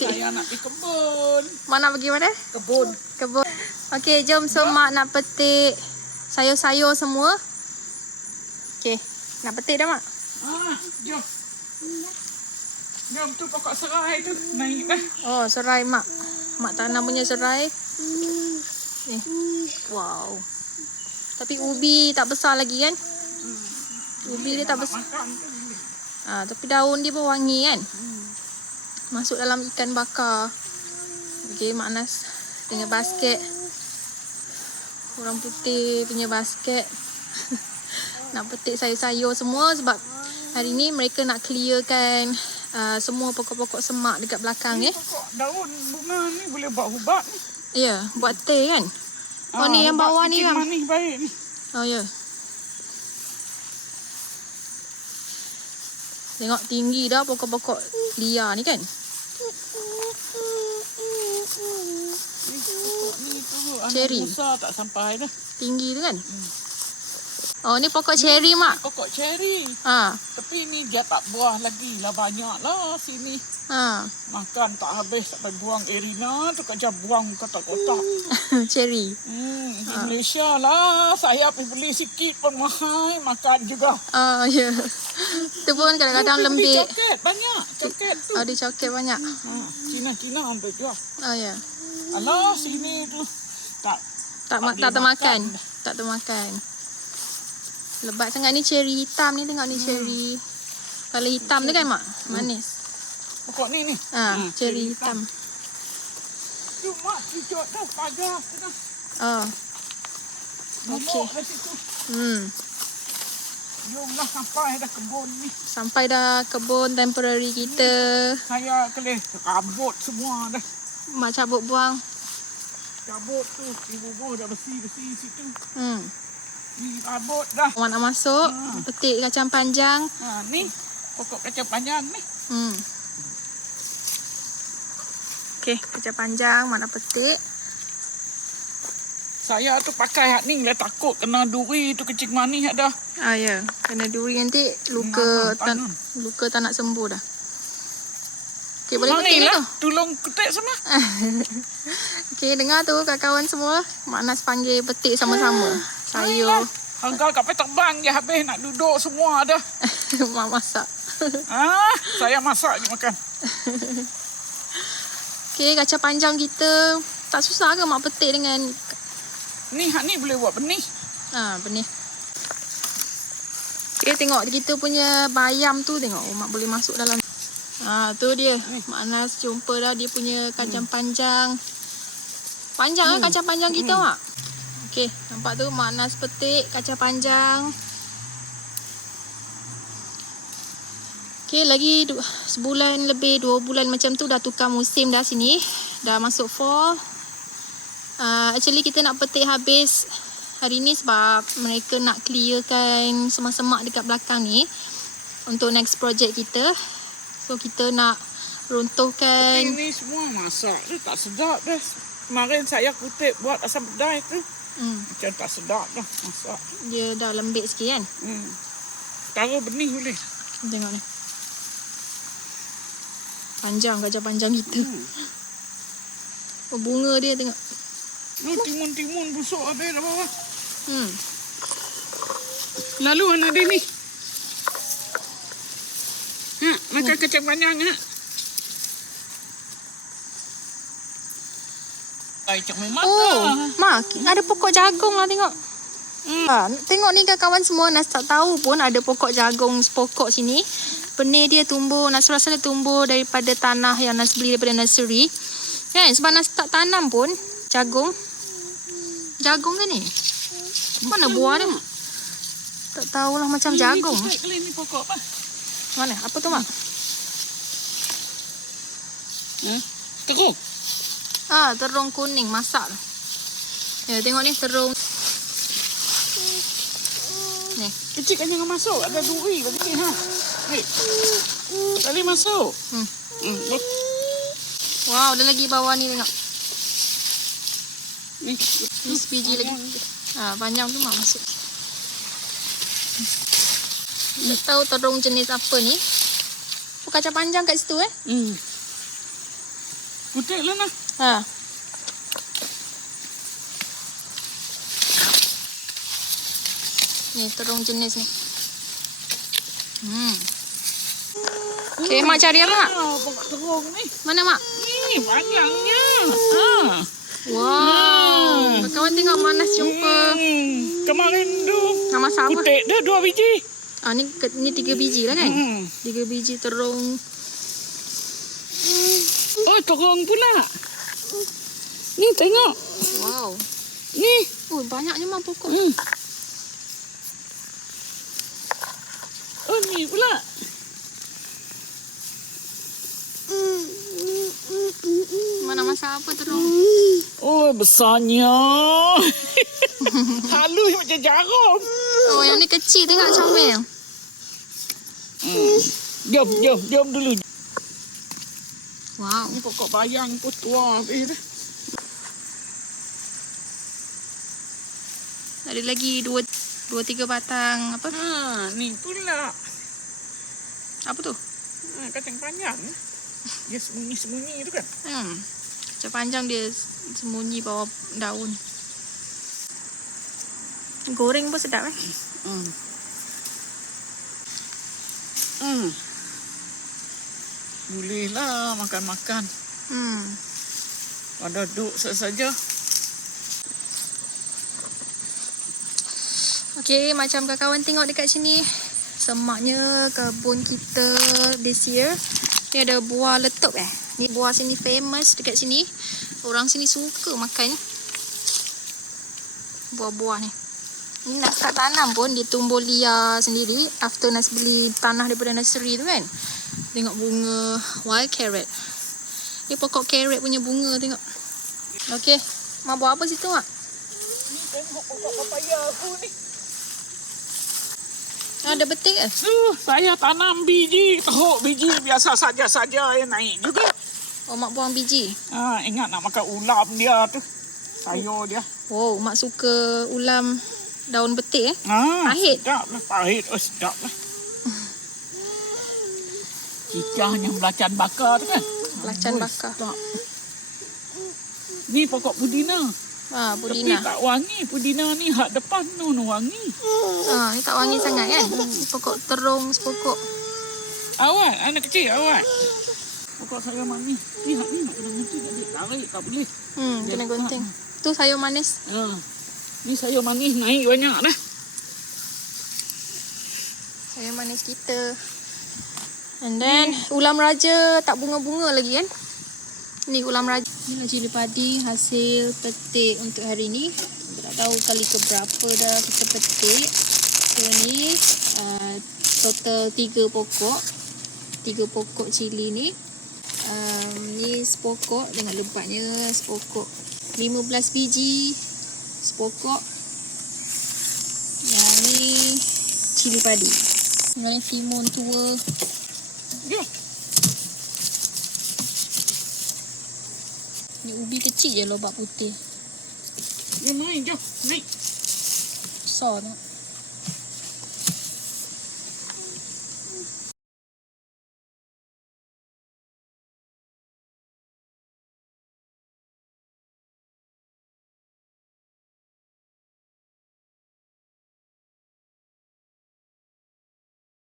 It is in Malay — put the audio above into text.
petik. Saya nak pergi kebun. Mak nak pergi mana? Kebun. Kebun. Okey, jom. So, Mak nak petik sayur-sayur semua. Okey, nak petik dah, Mak? Jom. Jom tu pokok serai tu. Naik dah. Oh, serai, Mak. Mak tanam punya serai. Ni. Wow. Tapi ubi tak besar lagi kan? Ubi dia tak besar. Makan tu. Tapi daun dia pun wangi kan? Masuk dalam ikan bakar. Okey, Mak Nas dengan basket. Orang putih punya basket. Nak petik sayur-sayur semua sebab hari ni mereka nak clearkan semua pokok-pokok semak dekat belakang ni. Pokok daun bunga ni boleh buat ubat ni. Ya, buat teh kan? Oh ni yang bawah ni kan? Manis baik ni. Oh ya. Tengok tinggi dah pokok-pokok liar ni kan? Ni tu Cherry. besar tak sampai dah. Tinggi tu kan? Oh ni pokok cherry, Mak. Pokok cherry. Tapi ni dia tak buah lagi lah, banyak lah sini. Makan tak habis sampai buang Erina tu kerja buang kotak-kotak. Cherry. Di Malaysia lah. Saya pergi beli sikit pun mahal. Makan juga. Ya. Tu pun kadang-kadang lembik. Coket banyak. Coket tu. Ada coket banyak. Cina-Cina ambil jual. Oh ya. Alah sini tu. Tak termakan. Tak termakan. Lebat sangat ni cherry hitam ni. Tengok ni cherry. Kalau hitam ni kan, Mak? Manis. Pokok ni. Cherry hitam. Cuma cucuk dah pagar tengah. Okey. Kat situ. Jomlah sampai dah kebun ni. Sampai dah kebun temporary kita. Saya kelih kabut semua dah. Mak cabut buang. Kabut tu. Ibu dah bersih-bersih situ. Ni kabut dah. Mak nak masuk. Petik kacang panjang. Ni pokok kacang panjang ni. Okey, kacang panjang Mak nak petik. Saya tu pakai hak ni lah, takut kena duri tu kecing manis ada. Ya. Kena duri nanti luka tak nak sembuh dah. Okey, boleh petik lah, tu. tolong ketik semua. Okey, dengar tu kawan-kawan semua. Mak Nas panggil petik sama-sama. Sayur. Harga kat terbang je habis nak duduk semua dah. Mak masak. Saya masak je makan. Okey, kacang panjang kita tak susah ke Mak petik dengan hak ni boleh buat benih. Benih. Okey, tengok kita punya bayam tu, tengok Mak boleh masuk dalam. Tu dia. Mak Nas jumpa dah dia punya kacang panjang. Panjang lah kacang panjang kita, Mak. Okey, nampak tu Mak Nas petik kacang panjang. Okey, lagi sebulan lebih, 2 bulan macam tu dah tukar musim dah sini. Dah masuk fall. Actually kita nak petik habis hari ni sebab mereka nak clearkan semak-semak dekat belakang ni untuk next project kita. So kita nak runtuhkan. Tapi ni semua masak tu tak sedap dah. Kemarin saya kutip buat asam pedai tu. Macam tak sedap dah masak. Dia dah lembik sikit kan? Taruh benih boleh. Tengok ni. Panjang kacang panjang kita. Bunga dia tengok. Timun-timun busuk habis dah bawah. Lalu mana dia ni? Makan kacang panjang Cak memang Mak, ada pokok jagung lah tengok. Tengok ni kawan semua, Nas tak tahu pun ada pokok jagung sepokok sini. Benih dia tumbuh, Nas rasa dia tumbuh daripada tanah yang Nas beli daripada nursery. Kan, sebab Nas tak tanam pun jagung. Jagung ke ni? Mana buah dia? Tak tahulah macam jagung. Ni pokok apa? Mana? Apa tu, Mak? Terung. Terung kuning masak. Ya, tengok ni terung. Ni. Kecil kan jangan masuk. Ada duri kat sini. Tak boleh masuk. Wow, ada lagi bawah ni tengok. Ni sebiji lagi. Panjang tu Mak masuk. Tak tahu terung jenis apa ni. Kacang panjang kat situ Putik lah nah. Ha. Ni terung jenis ni. Okay, Mak cari apa, Mak? Pokok terung ni. Mana, Mak? Ni panjangnya. Wow. Kawan tengok Manas jumpa. Kemarin tu. Nama siapa? Putik dah 2 biji. Ni 3 biji lah kan? 3 biji terung. Oh, terung pula. Ni tengok. Wow. Ni. Oh, banyaknya Mak pokok. Oh, ni pula. Mana masa apa terung? Oh, besarnya. Halus macam jarum. Oh, yang ni kecil tengok comel. Jom dulu. Wow. Ni pokok bayang pun tua habis dah. Ada lagi 2-3 batang apa? Ni pula. Apa tu? Kacang panjang. Dia sembunyi-sembunyi tu kan. Macam panjang dia sembunyi bawah daun. Goreng pun sedap eh. Boleh lah makan-makan. Pada duduk saja. Okay, macam kawan-kawan tengok dekat sini. Semaknya kebun kita this year. Ni ada buah letup eh. Ni buah sini famous dekat sini. Orang sini suka makan buah-buah ni. Ni nak start tanam pun dia tumbuh liar sendiri. After Nas beli tanah daripada nursery tu kan. Tengok bunga wild carrot. Ni pokok carrot punya bunga tengok. Okay. Mak buat apa situ, Mak? Ni tengok pokok papaya aku ni. Ada betik ke? Saya tanam biji, teruk biji biasa saja-saja yang naik juga. Oh, Mak buang biji. Ingat nak makan ulam dia tu. Sayur dia. Oh, Mak suka ulam daun betik eh? Pahit. Sedap lah. Pahit. Oh, sedap lah. Cicahnya belacan bakar tu kan? Belacan bakar. Sedap. Ni pokok pudina. Pudina. Tapi tak wangi. Pudina ni hak depan tu wangi. Ni tak wangi sangat kan? Ni pokok terung sepokok. Awal, anak kecil awal. Pokok sayur manis. Ni hak ni nak kena gunting. Adik tarik tak boleh. Kena gunting. Tu sayur manis. Ni sayur manis naik banyak dah. Sayur manis kita. And then ulam raja tak bunga-bunga lagi kan? Ni ulam raja. Ni cili padi hasil petik untuk hari ni. Tak tahu kali ke berapa dah kita petik. So ni total 3 pokok. 3 pokok cili ni. Ni sepokok dengan lebatnya sepokok. 15 biji sepokok. Yang ni cili padi. Yang ni timun tua. Ya. Ni ubi kecil je lobak putih. Ni main je. Naik. Besar tu.